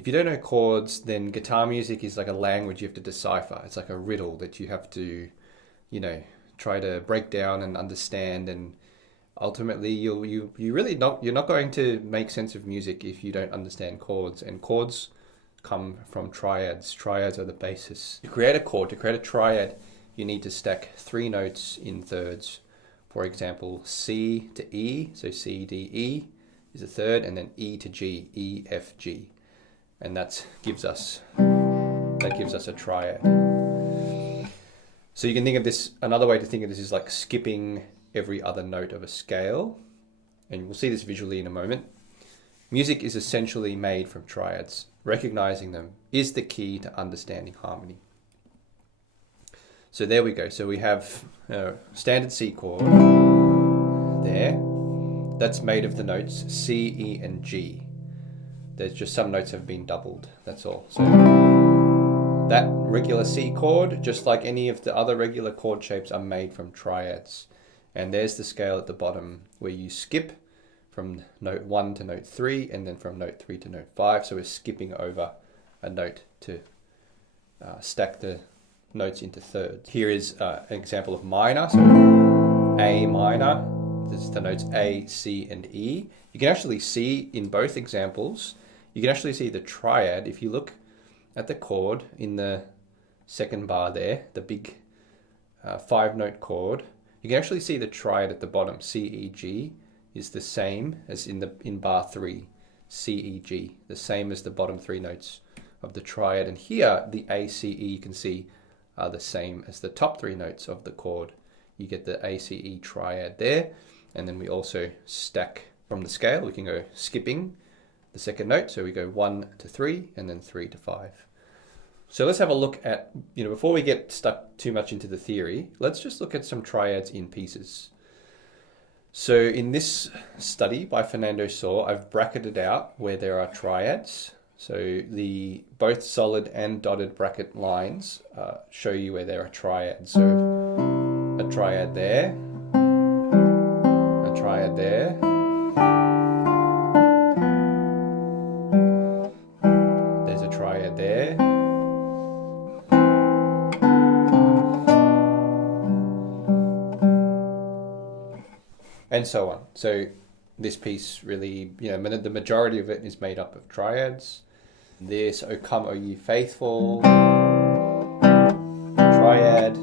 if you don't know chords, then guitar music is like a language you have to decipher. It's like a riddle that you have to, try to break down and understand. And ultimately, you're not going to make sense of music if you don't understand chords. And chords come from triads. Triads are the basis. To create a chord, to create a triad, you need to stack 3 notes in thirds. For example, C to E, so C, D, E is a third, and then E to G, E, F, G. And that gives us a triad. So you can think of this, another way to think of this is like skipping every other note of a scale. And we'll see this visually in a moment. Music is essentially made from triads. Recognizing them is the key to understanding harmony. So there we go. So we have a standard C chord there. That's made of the notes C, E, and G. There's just some notes have been doubled, that's all. So that regular C chord, just like any of the other regular chord shapes, are made from triads. And there's the scale at the bottom where you skip from note 1 to note 3, and then from note 3 to note 5. So we're skipping over a note to stack the notes into thirds. Here is an example of minor. So A minor, this is the notes A, C, and E. You can actually see in both examples, you can actually see the triad. If you look at the chord in the second bar there, the big 5-note chord, you can actually see the triad at the bottom. C, E, G is the same as in bar 3, C, E, G, the same as the bottom 3 notes of the triad. And here, the A, C, E, you can see are the same as the top 3 notes of the chord. You get the A, C, E triad there. And then we also stack from the scale. We can go skipping the second note. So we go 1 to 3 and then 3 to 5. So let's have a look at, before we get stuck too much into the theory, let's just look at some triads in pieces. So in this study by Fernando Saw, I've bracketed out where there are triads. So the both solid and dotted bracket lines show you where there are triads. So a triad there, a triad there, there's a triad there, and so on. So this piece really, the majority of it is made up of triads. This, O Come, O Ye Faithful, triad,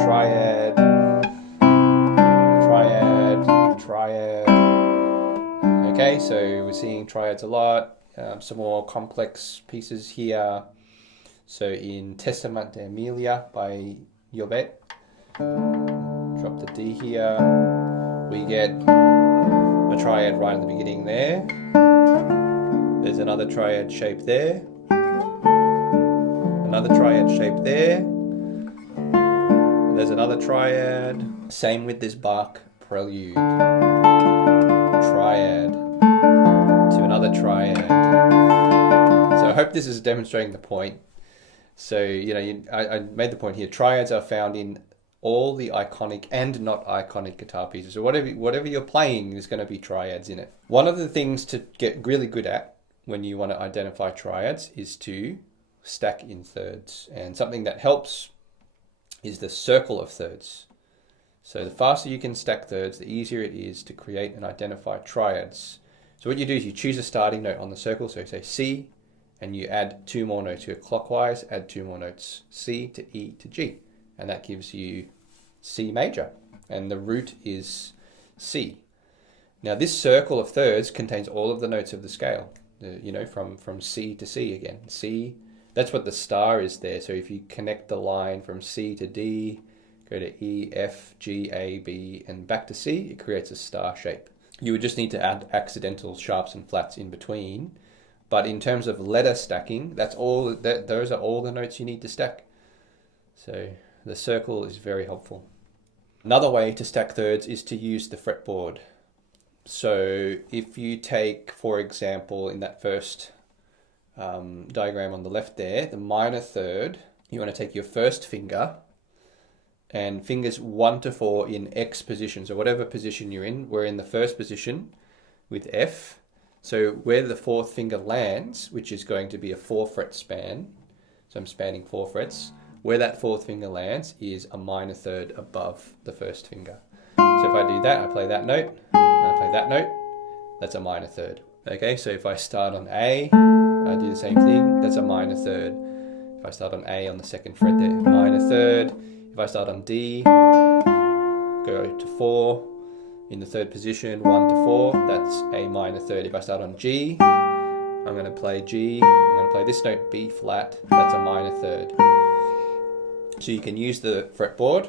triad, triad, triad. Okay, so we're seeing triads a lot. Some more complex pieces here. So in Testament de Emilia by Jobbet, drop the D here. We get a triad right at the beginning there. There's another triad shape there. Another triad shape there. There's another triad. Same with this Bach prelude. Triad to another triad. So I hope this is demonstrating the point. So, I made the point here. Triads are found in all the iconic and not iconic guitar pieces. So whatever you're playing, there's going to be triads in it. One of the things to get really good at when you want to identify triads is to stack in thirds. And something that helps is the circle of thirds. So the faster you can stack thirds, the easier it is to create and identify triads. So what you do is you choose a starting note on the circle. So say C, and you add 2 more notes. You go clockwise, add 2 more notes, C to E to G. And that gives you C major. And the root is C. Now this circle of thirds contains all of the notes of the scale. From C to C again. C, that's what the star is there. So if you connect the line from C to D, go to E, F, G, A, B, and back to C, it creates a star shape. You would just need to add accidental sharps and flats in between. But in terms of letter stacking, those are all the notes you need to stack. So the circle is very helpful. Another way to stack thirds is to use the fretboard. So if you take, for example, in that first diagram on the left there, the minor third, you want to take your first finger and fingers 1 to 4 in X position. So whatever position you're in, we're in the first position with F. So where the fourth finger lands, which is going to be a 4-fret span, so I'm spanning 4 frets, where that fourth finger lands is a minor third above the first finger. So if I do that, I play that note, and I play that note, that's a minor third. Okay, so if I start on A, I do the same thing, that's a minor third. If I start on A on the 2nd fret there, minor third. If I start on D, go to 4, in the 3rd position, 1 to 4, that's a minor third. If I start on G, I'm going to play G, I'm going to play this note, B flat, that's a minor third. So you can use the fretboard,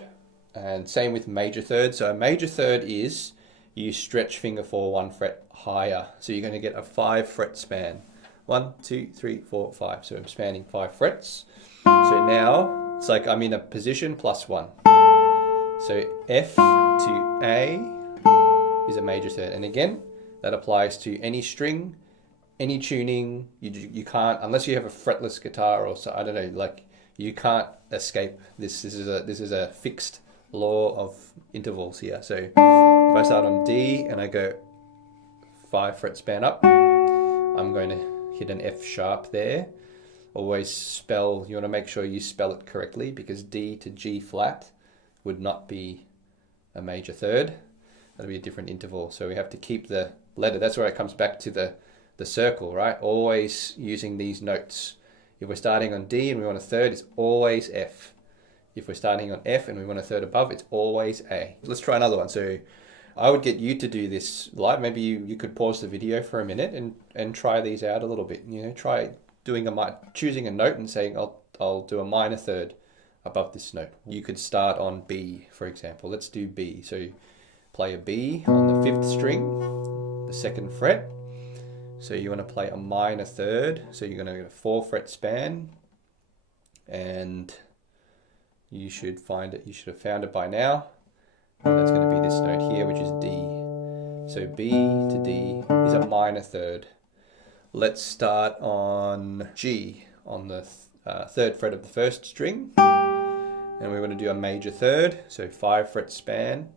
and same with major third. So a major third is you stretch finger 4 1 fret higher. So you're going to get a 5-fret span. 1, 2, 3, 4, 5. So I'm spanning 5 frets. So now it's like I'm in a position plus 1. So F to A is a major third. And again, that applies to any string, any tuning. You can't, unless you have a fretless guitar or so, I don't know, like you can't escape this. This is a fixed law of intervals here. So if I start on D and I go 5-fret span up, I'm going to hit an F sharp there. Always spell, you want to make sure you spell it correctly, because D to G flat would not be a major third. That'll be a different interval. So we have to keep the letter. That's where it comes back to the circle, right? Always using these notes. If we're starting on D and we want a third, it's always F. If we're starting on F and we want a third above, it's always A. Let's try another one. So I would get you to do this live. Maybe you could pause the video for a minute and try these out a little bit. You know, try doing choosing a note and saying, I'll do a minor third above this note. You could start on B, for example. Let's do B. So play a B on the 5th string, the 2nd fret. So you want to play a minor third. So you're going to get a 4-fret span, and you should find it. You should have found it by now. And that's going to be this note here, which is D. So B to D is a minor third. Let's start on G on the 3rd fret of the 1st string. And we're going to do a major third. So 5-fret span.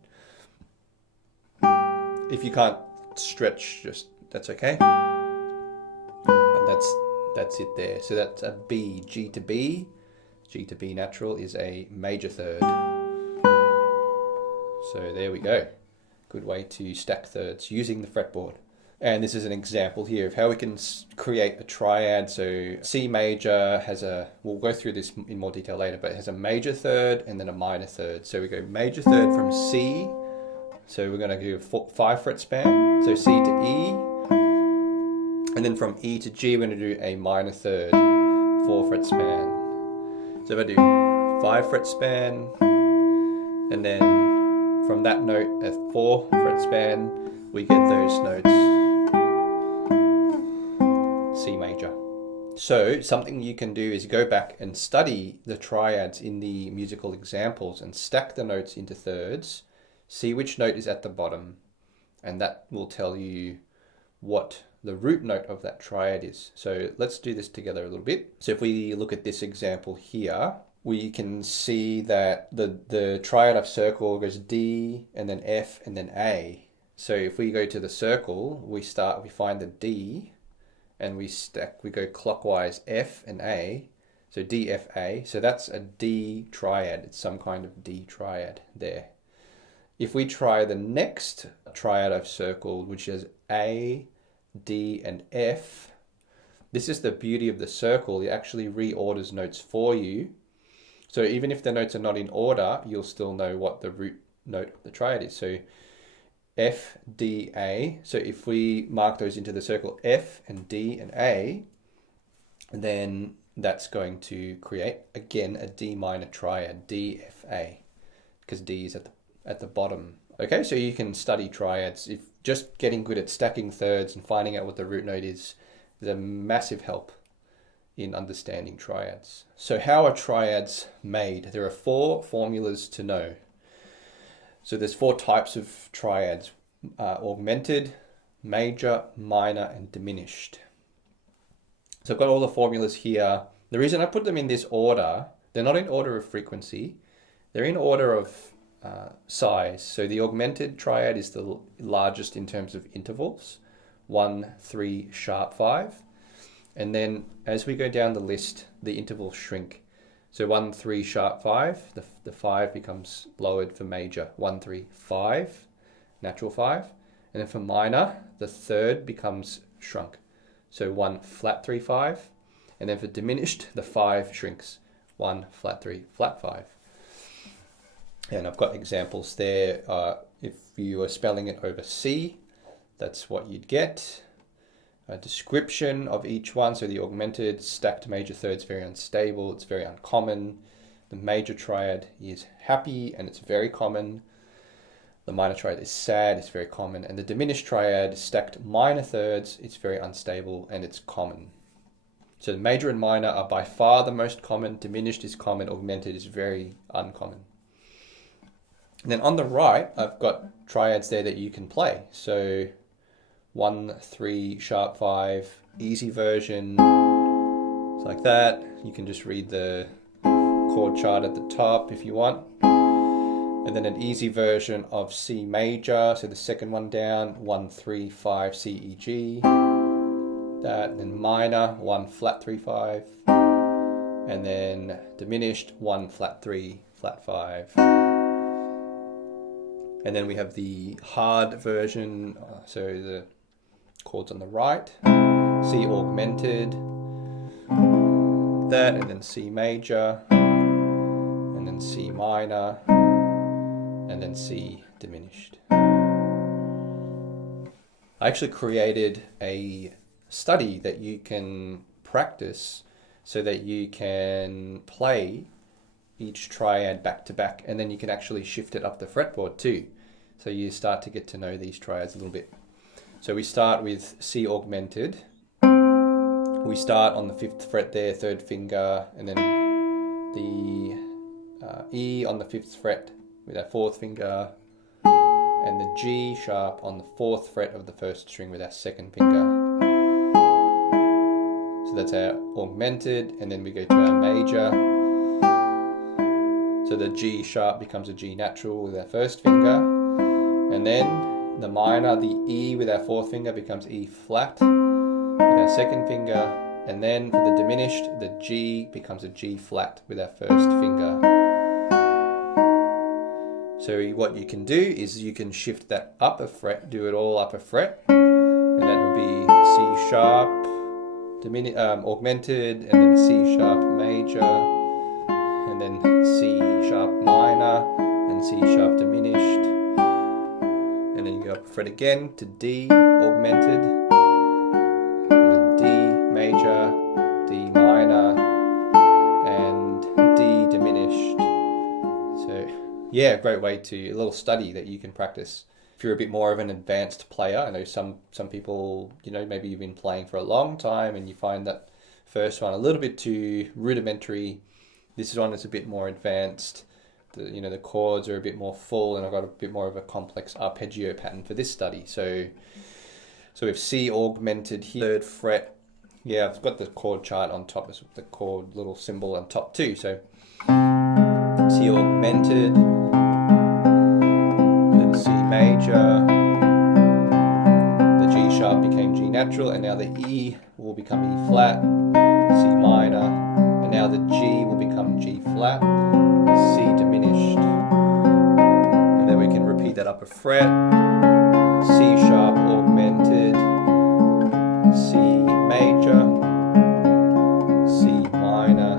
If you can't stretch, that's okay. And that's it there. So that's a B, G to B. G to B natural is a major third. So there we go. Good way to stack thirds using the fretboard. And this is an example here of how we can create a triad. So C major has we'll go through this in more detail later, but it has a major third and then a minor third. So we go major third from C. So we're going to do a 5-fret span. So C to E. And then from E to G, we're going to do a minor third, 4-fret span. So if I do 5-fret span, and then from that note, a 4-fret span, we get those notes, C major. So something you can do is go back and study the triads in the musical examples and stack the notes into thirds, see which note is at the bottom, and that will tell you what the root note of that triad is. So let's do this together a little bit. So if we look at this example here, we can see that the triad of circle goes D and then F and then A. So if we go to the circle, we find the D and we go clockwise F and A. So D, F, A. So that's a D triad. It's some kind of D triad there. If we try the next triad I've circled, which is A, D, and F, this is the beauty of the circle. It actually reorders notes for you. So even if the notes are not in order, you'll still know what the root note of the triad is. So F, D, A. So if we mark those into the circle, F and D and A, then that's going to create, again, a D minor triad, D, F, A, because D is at the bottom. Okay, so you can study triads. If just getting good at stacking thirds and finding out what the root note is a massive help in understanding triads. So how are triads made? There are 4 formulas to know. So there's 4 types of triads: augmented, major, minor, and diminished. So I've got all the formulas here. The reason I put them in this order, they're not in order of frequency, they're in order of size. So the augmented triad is the largest in terms of intervals, 1, 3, sharp 5. And then as we go down the list, the intervals shrink. So 1, 3, sharp 5, the 5 becomes lowered for major. 1, 3, 5, natural 5. And then for minor, the third becomes shrunk. So 1, flat 3, 5. And then for diminished, the 5 shrinks. 1, flat 3, flat 5. And I've got examples there. If you were spelling it over C, that's what you'd get. A description of each one. So the augmented stacked major third is very unstable. It's very uncommon. The major triad is happy and it's very common. The minor triad is sad. It's very common. And the diminished triad stacked minor thirds. It's very unstable and it's common. So the major and minor are by far the most common. Diminished is common. Augmented is very uncommon. And then on the right, I've got triads there that you can play. So 1, 3, sharp 5, easy version. It's like that. You can just read the chord chart at the top if you want. And then an easy version of C major. So the second one down, 1, 3, 5, C, E, G. That. And then minor, 1, flat 3, 5. And then diminished, 1, flat 3, flat 5. And then we have the hard version, so the chords on the right, C augmented, that, and then C major, and then C minor, and then C diminished. I actually created a study that you can practice so that you can play each triad back to back, and then you can actually shift it up the fretboard too. So you start to get to know these triads a little bit. So we start with C augmented. We start on the 5th fret there, 3rd finger, and then the E on the 5th fret with our 4th finger, and the G sharp on the 4th fret of the 1st string with our 2nd finger. So that's our augmented, and then we go to our major. So the G sharp becomes a G natural with our 1st finger. And then the minor, the E with our 4th finger becomes E flat with our 2nd finger. And then for the diminished, the G becomes a G flat with our 1st finger. So what you can do is you can shift that up a fret, do it all up a fret. And that would be C sharp, augmented, and then C sharp major. And then C sharp minor, and C sharp diminished. And then you go up a fret again to D augmented, and then D major, D minor, and D diminished. So yeah, great way to, a little study that you can practice. If you're a bit more of an advanced player, I know some people, maybe you've been playing for a long time and you find that first one a little bit too rudimentary. This one is a bit more advanced. The chords are a bit more full, and I've got a bit more of a complex arpeggio pattern for this study. So we have C augmented here, 3rd fret. Yeah, I've got the chord chart on top, the chord little symbol on top too. So C augmented, then C major. The G sharp became G natural, and now the E will become E flat, C minor, and now the G will become G flat, C diminished, and then we can repeat that up a fret, C sharp augmented, C major, C minor,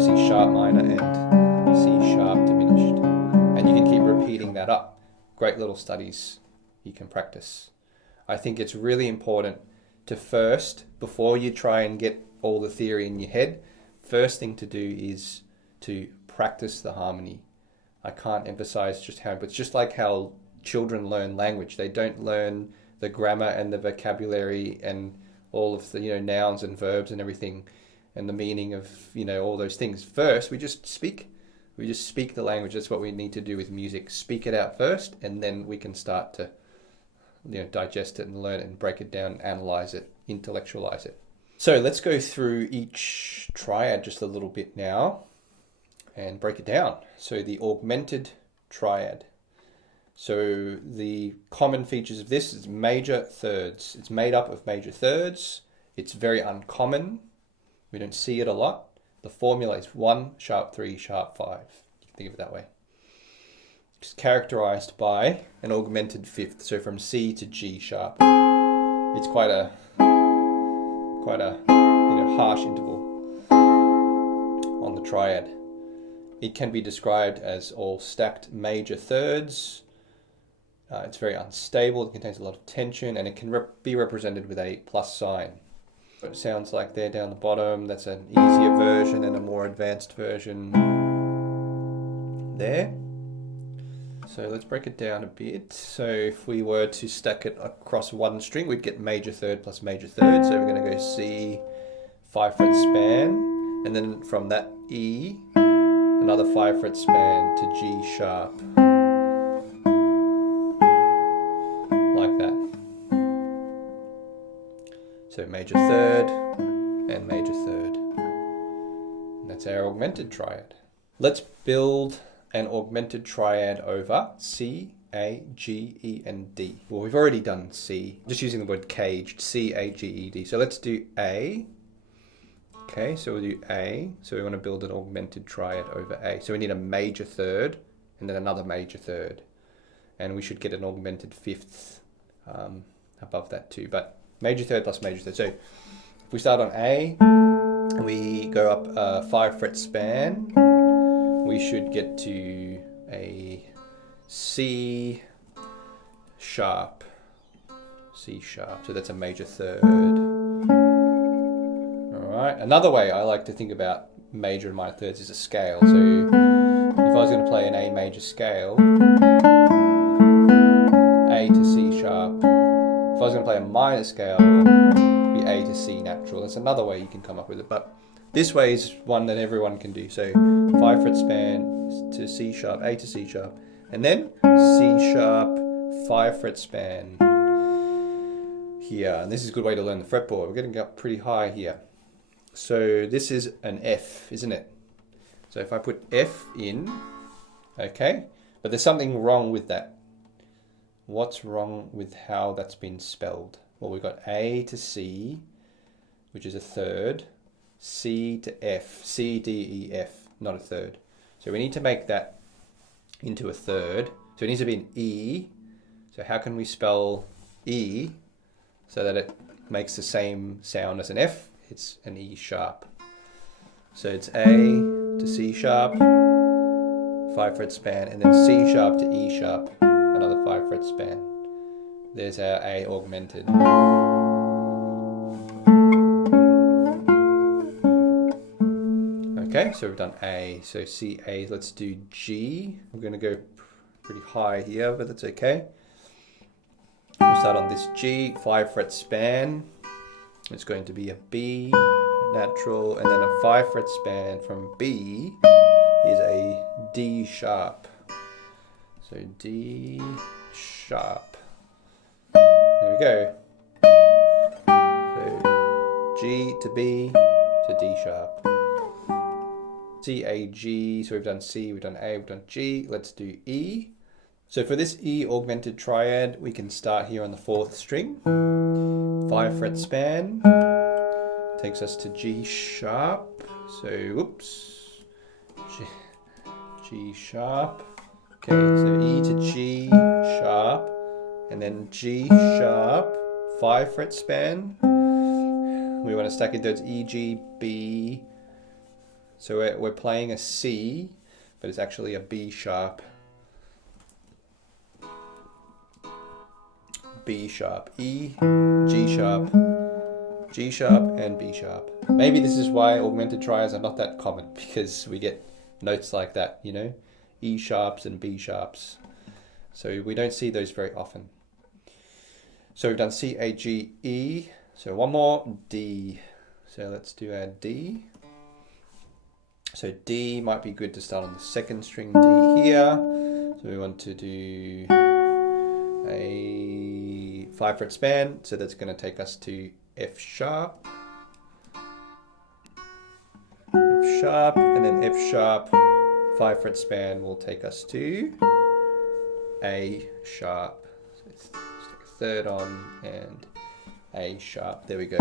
C sharp minor, and C sharp diminished. And you can keep repeating that up. Great little studies you can practice. I think it's really important to first, before you try and get all the theory in your head, first thing to do is to practice the harmony. I can't emphasize just how, but it's just like how children learn language. They don't learn the grammar and the vocabulary and all of the, nouns and verbs and everything and the meaning of, all those things. First, we just speak. We just speak the language. That's what we need to do with music. Speak it out first, and then we can start to, digest it and learn it and break it down, analyze it, intellectualize it. So let's go through each triad just a little bit now and break it down. So the augmented triad. So the common features of this is major thirds. It's made up of major thirds. It's very uncommon. We don't see it a lot. The formula is 1, sharp 3, sharp 5. You can think of it that way. It's characterized by an augmented fifth, so from C to G sharp. It's quite a harsh interval on the triad. It can be described as all stacked major thirds. It's very unstable, it contains a lot of tension, and it can be represented with a plus sign. It sounds like there down the bottom. That's an easier version and a more advanced version there. So let's break it down a bit. So if we were to stack it across one string, we'd get major third plus major third. So we're going to go C, 5 fret span, and then from that E, another 5 fret span to G sharp. Like that. So major third and major third. And that's our augmented triad. Let's build an augmented triad over C, A, G, E, and D. Well, we've already done C, just using the word caged, C, A, G, E, D. So let's do A. Okay, so we'll do A. So we want to build an augmented triad over A. So we need a major third and then another major third. And we should get an augmented fifth above that too. But major third plus major third. So if we start on A, we go up a 5 fret span. We should get to a C sharp. C sharp. So that's a major third. Alright. Another way I like to think about major and minor thirds is a scale. So if I was going to play an A major scale, A to C sharp. If I was going to play a minor scale, it'd be A to C natural. That's another way you can come up with it. But this way is one that everyone can do. So 5 fret span to C sharp, A to C sharp, and then C sharp, 5 fret span here. And this is a good way to learn the fretboard. We're getting up pretty high here. So this is an F, isn't it? So if I put F in, okay, but there's something wrong with that. What's wrong with how that's been spelled? Well, we've got A to C, which is a third, C to F, C, D, E, F, not a third. So we need to make that into a third. So it needs to be an E. So how can we spell E so that it makes the same sound as an F? It's an E sharp. So it's A to C sharp, 5 fret span, and then C sharp to E sharp, another 5 fret span. There's our A augmented. Okay, so we've done A, so C, A, let's do G. We're going to go pretty high here, but that's okay. We'll start on this G, 5 fret span. It's going to be a B, natural, and then a 5 fret span from B is a D sharp. So D sharp. There we go. So G to B to D sharp. C, A, G, so we've done C, we've done A, we've done G, let's do E. So for this E augmented triad, we can start here on the 4th string, 5 fret span, takes us to G sharp, so whoops, G sharp, okay, so E to G sharp, and then G sharp, 5 fret span, we want to stack it those E, G, B. So we're playing a C, but it's actually a B sharp. B sharp, E, G sharp, G sharp, and B sharp. Maybe this is why augmented triads are not that common, because we get notes like that, you know, E sharps and B sharps. So we don't see those very often. So we've done C, A, G, E. So one more, D. So let's do our D. So D might be good to start on the 2nd string D here. So we want to do a 5 fret span. So that's going to take us to F sharp. F sharp, and then F sharp, 5 fret span will take us to A sharp. So let's take a third on and A sharp. There we go.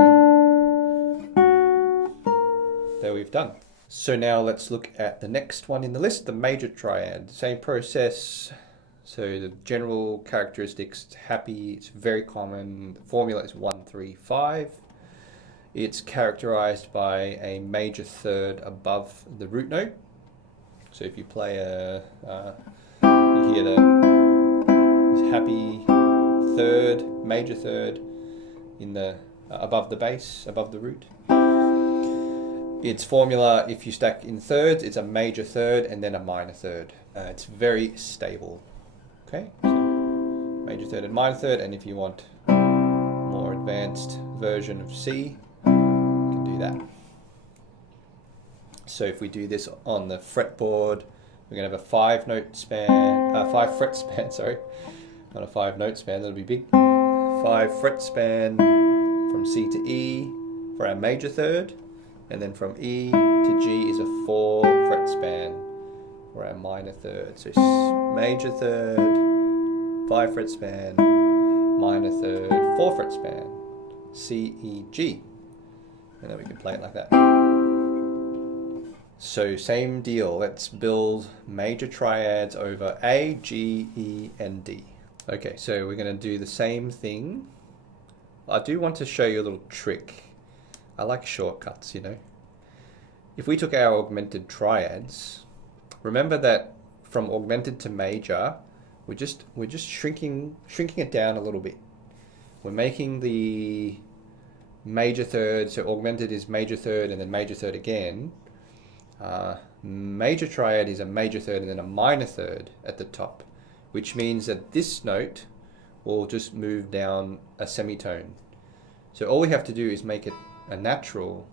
There we've done. So now let's look at the next one in the list, the major triad. Same process. So the general characteristics, happy, it's very common. The formula is 1-3-5. It's characterized by a major third above the root note. So if you play you hear the happy third, major third in the above the bass, above the root. Its formula, if you stack in thirds, it's a major third and then a minor third. It's very stable. Okay, so major third and minor third, and if you want more advanced version of C, you can do that. So if we do this on the fretboard, we're going to have a 5-note span, 5-fret span, sorry, not a 5-note span, that'll be big. 5-fret span from C to E for our major third, and then from E to G is a 4-fret span for our minor third. So major third, 5-fret span, minor third, 4-fret span, C, E, G. And then we can play it like that. So same deal, let's build major triads over A, G, E, and D. Okay, so we're going to do the same thing. I do want to show you a little trick. I like shortcuts, you know. If we took our augmented triads, remember that from augmented to major, we're just shrinking it down a little bit. We're making the major third, so augmented is major third and then major third again. Major triad is a major third and then a minor third at the top, which means that this note will just move down a semitone. So all we have to do is make it a natural.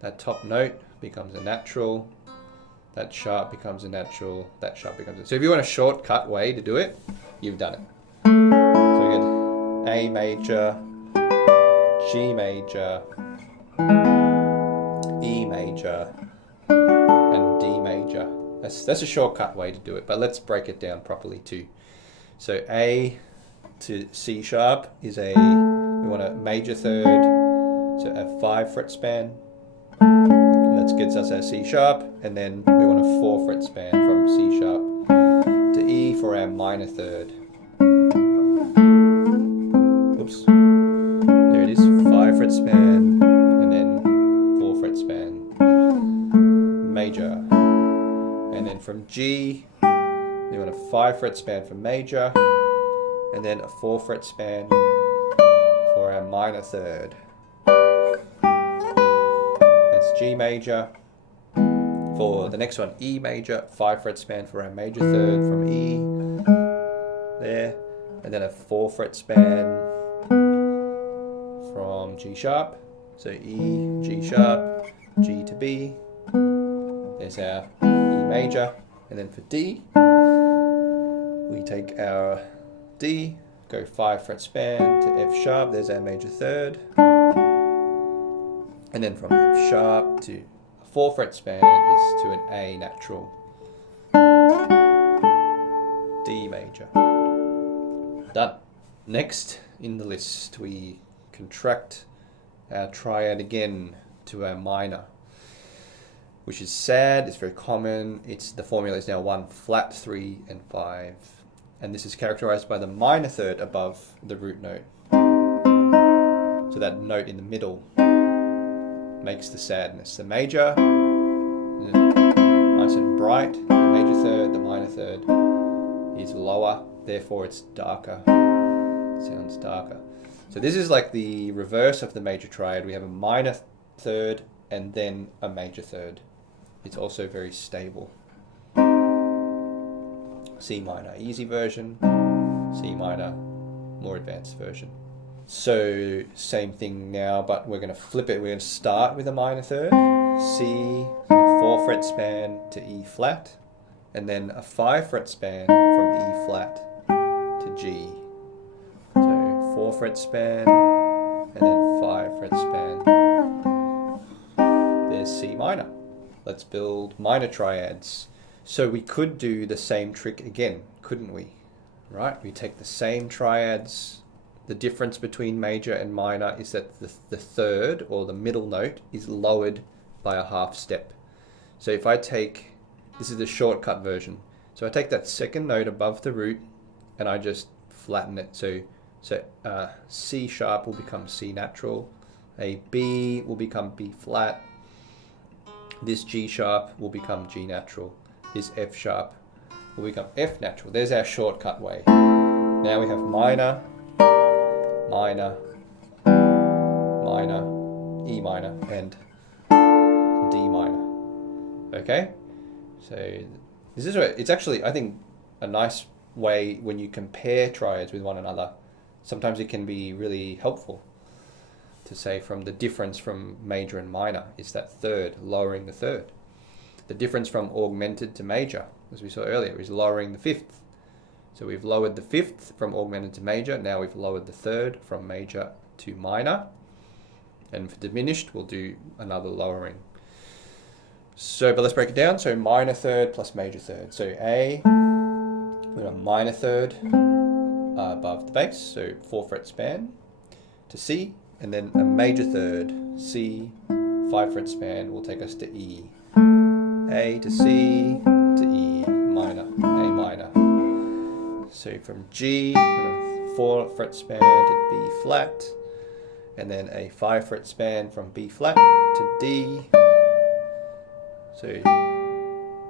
That top note becomes a natural, that sharp becomes a natural, that sharp becomes a... So if you want a shortcut way to do it, you've done it. So we get A major, G major, E major, and D major. That's a shortcut way to do it, but let's break it down properly too. So A to C sharp is we want a major third, so a 5-fret span. That gets us our C sharp, and then we want a 4-fret span from C sharp to E for our minor third. Oops. There it is, 5-fret span, and then 4-fret span. Major. And then from G, we want a 5-fret span for major, and then a 4-fret span for our minor third. That's G major. For the next one, E major, 5-fret span for our major third from E, there, and then a 4-fret span from G sharp. So E, G sharp, G to B. There's our E major, and then for D, we take our D, go 5-fret span to F sharp, there's our major third, and then from F sharp to a 4-fret span is to an A natural, D major. Done. Next in the list, we contract our triad again to our minor, which is sad, it's very common. The formula is now 1 flat, 3, and 5. And this is characterized by the minor third above the root note. So that note in the middle makes the sadness. The major, nice and bright, the major third, the minor third is lower, therefore it's darker, sounds darker. So this is like the reverse of the major triad. We have a minor third and then a major third. It's also very stable. C minor, easy version. C minor, more advanced version. So same thing now, but we're going to flip it. We're going to start with a minor third. C, 4-fret span to E flat, and then a 5-fret span from E flat to G. So 4-fret span, and then 5-fret span. There's C minor. Let's build minor triads. So we could do the same trick again, couldn't we? right? We take the same triads. The difference between major and minor is that the third, or the middle note, is lowered by a half step. So if I take, this is the shortcut version. So I take that second note above the root and I just flatten it. So C sharp will become C natural. A B will become B flat. This G sharp will become G natural. This F sharp will become F natural. There's our shortcut way. Now we have minor, minor, minor, E minor, and D minor. Okay? So this is what, it's actually, I think, a nice way when you compare triads with one another. Sometimes it can be really helpful to say from the difference from major and minor is that third, lowering the third. The difference from augmented to major, as we saw earlier, is lowering the fifth. So we've lowered the fifth from augmented to major. Now we've lowered the third from major to minor. And for diminished, we'll do another lowering. So, but let's break it down. So minor third plus major third. So A, we've got a minor third above the bass, so 4 fret span to C, and then a major third, C, 5 fret span will take us to E. A to C to E minor, A minor. So from G, 4 fret span to B flat, and then a 5 fret span from B flat to D. So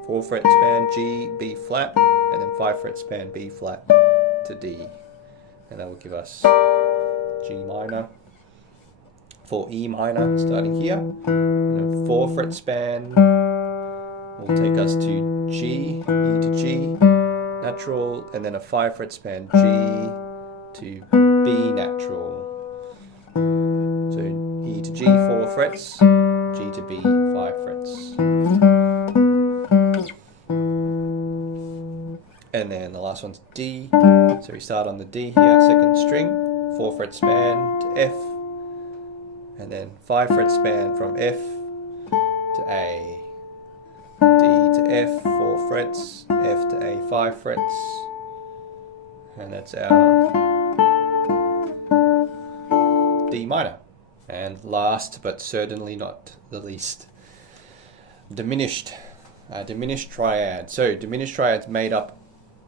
4 fret span G, B flat, and then 5 fret span B flat to D. And that will give us G minor. For E minor, starting here, and a 4 fret span will take us to G, E to G, natural, and then a 5 fret span G to B natural. So E to G, 4 frets, G to B, 5 frets. And then the last one's D. So we start on the D here, second string, 4 fret span to F, and then 5 fret span from F to A. D to F, 4 frets, F to A, 5 frets. And that's our D minor. And last, but certainly not the least, diminished. Diminished triad. So diminished triad's made up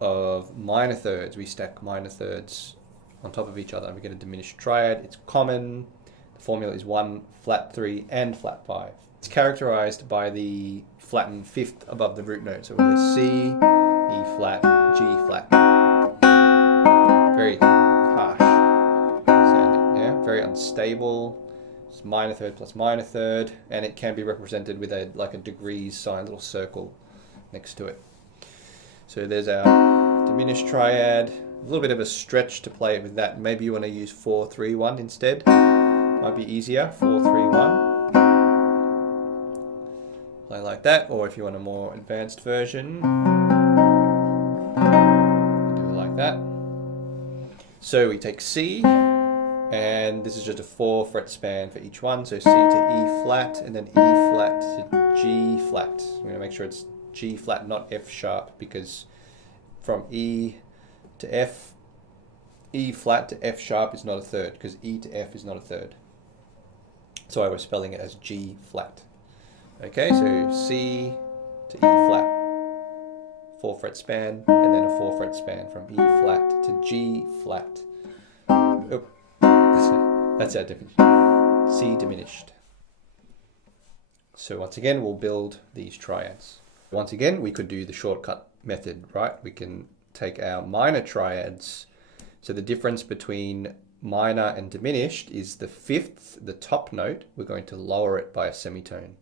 of minor thirds. We stack minor thirds on top of each other and we get a diminished triad. It's common. The formula is 1, flat 3, and flat 5. It's characterized by the flattened fifth above the root note. So we'll go C, E flat, G flat. Very harsh sounding, yeah? Very unstable. It's minor third plus minor third, and it can be represented with a degrees sign, little circle next to it. So there's our diminished triad. A little bit of a stretch to play it with that. Maybe you want to use 4-3-1 instead. Might be easier. 4-3-1. Play like that, or if you want a more advanced version, do it like that. So we take C, and this is just a 4 fret span for each one. So C to E flat, and then E flat to G flat. We're going to make sure it's G flat, not F sharp, because from E to F, E flat to F sharp is not a third, because E to F is not a third. So I was spelling it as G flat. Okay, so C to E flat, 4 fret span, and then a 4 fret span from E flat to G flat. Oh, that's our diminished. C diminished. So once again, we'll build these triads. Once again, we could do the shortcut method, right? We can take our minor triads. So the difference between minor and diminished is the fifth, the top note. We're going to lower it by a semitone.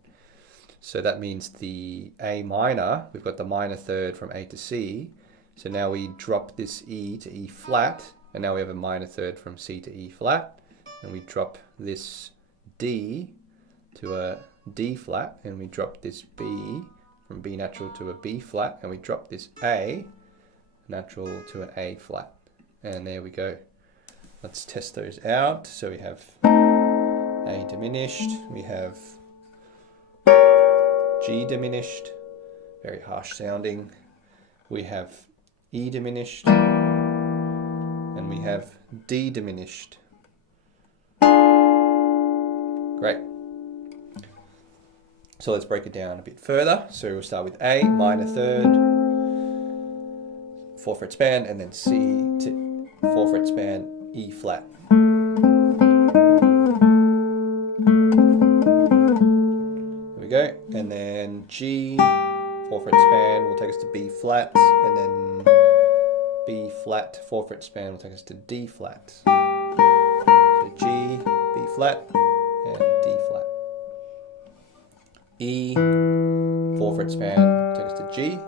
So that means the A minor, we've got the minor third from A to C. So now we drop this E to E flat, and now we have a minor third from C to E flat. And we drop this D to a D flat, and we drop this B from B natural to a B flat, and we drop this A natural to an A flat. And there we go. Let's test those out. So we have A diminished, we have G diminished, very harsh sounding. We have E diminished, and we have D diminished. Great. So let's break it down a bit further. So we'll start with A, minor third, 4 fret span, and then C to 4 fret span, E flat. There we go. And then G, 4 fret span will take us to B flat, and then B flat, 4 fret span will take us to D flat. So G, B flat, and D flat. E, 4 fret span take us to G,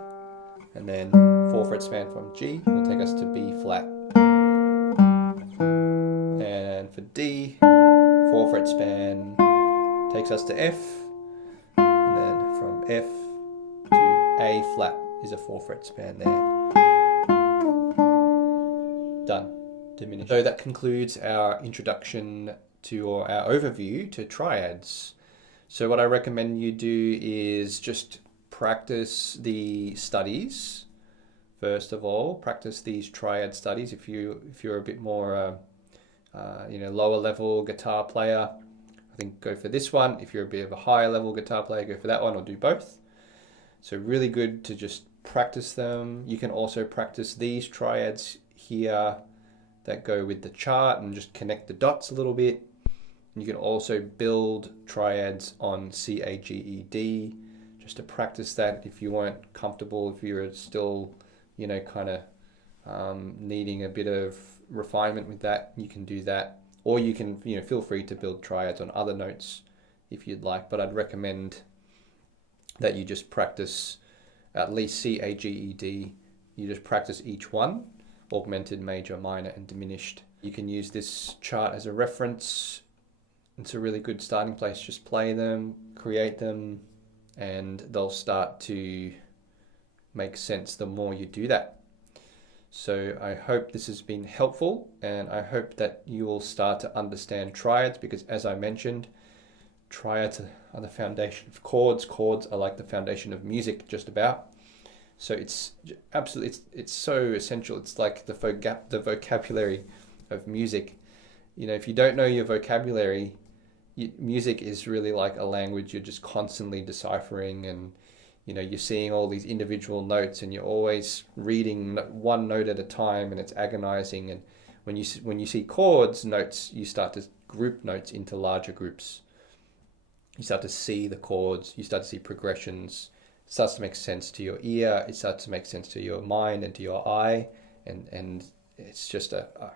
and then 4 fret span from G will take us to B flat. And for D, 4 fret span takes us to F, and then from F to A flat is a 4 fret span there. Done. Diminished. So that concludes our introduction to, or our overview to triads. So what I recommend you do is just practice the studies. First of all, practice these triad studies. If you're a bit more lower level guitar player, I think go for this one. If you're a bit of a higher level guitar player, go for that one, or do both. So really good to just practice them. You can also practice these triads here that go with the chart and just connect the dots a little bit. You can also build triads on C, A, G, E, D, just to practice that if you weren't comfortable, if you're still, kind of needing a bit of refinement with that, you can do that. Or you can, feel free to build triads on other notes if you'd like, but I'd recommend that you just practice at least C, A, G, E, D. You just practice each one, augmented, major, minor, and diminished. You can use this chart as a reference. It's a really good starting place. Just play them, create them, and they'll start to make sense the more you do that. So I hope this has been helpful, and I hope that you will start to understand triads, because as I mentioned, triads are the foundation of chords. Chords are like the foundation of music, just about. So it's absolutely, it's so essential. It's like the vocabulary of music. If you don't know your vocabulary, music is really like a language you're just constantly deciphering, and you're seeing all these individual notes, and you're always reading one note at a time, and it's agonizing. And when you see chords notes, you start to group notes into larger groups. You start to see the chords, you start to see progressions. It starts to make sense to your ear, it starts to make sense to your mind and to your eye, and it's just a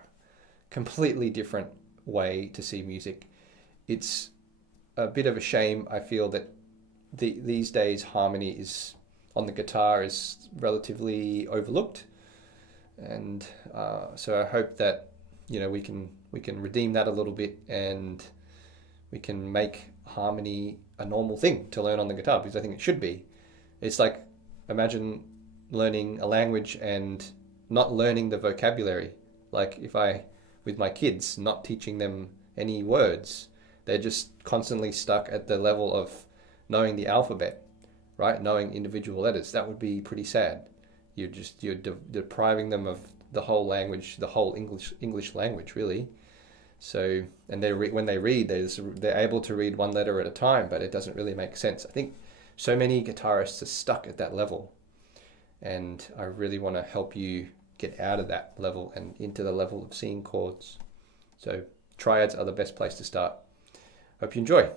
completely different way to see music. It's a bit of a shame, I feel, that these days harmony is on the guitar is relatively overlooked, and so I hope that we can redeem that a little bit, and we can make harmony a normal thing to learn on the guitar, because I think it should be. It's like, imagine learning a language and not learning the vocabulary. Like with my kids, not teaching them any words, they're just constantly stuck at the level of knowing the alphabet, right? Knowing individual letters. That would be pretty sad. You're depriving them of the whole language, the whole English language, really. So, and when they read, they're able to read one letter at a time, but it doesn't really make sense. I think so many guitarists are stuck at that level, and I really want to help you get out of that level and into the level of seeing chords. So triads are the best place to start. Hope you enjoy.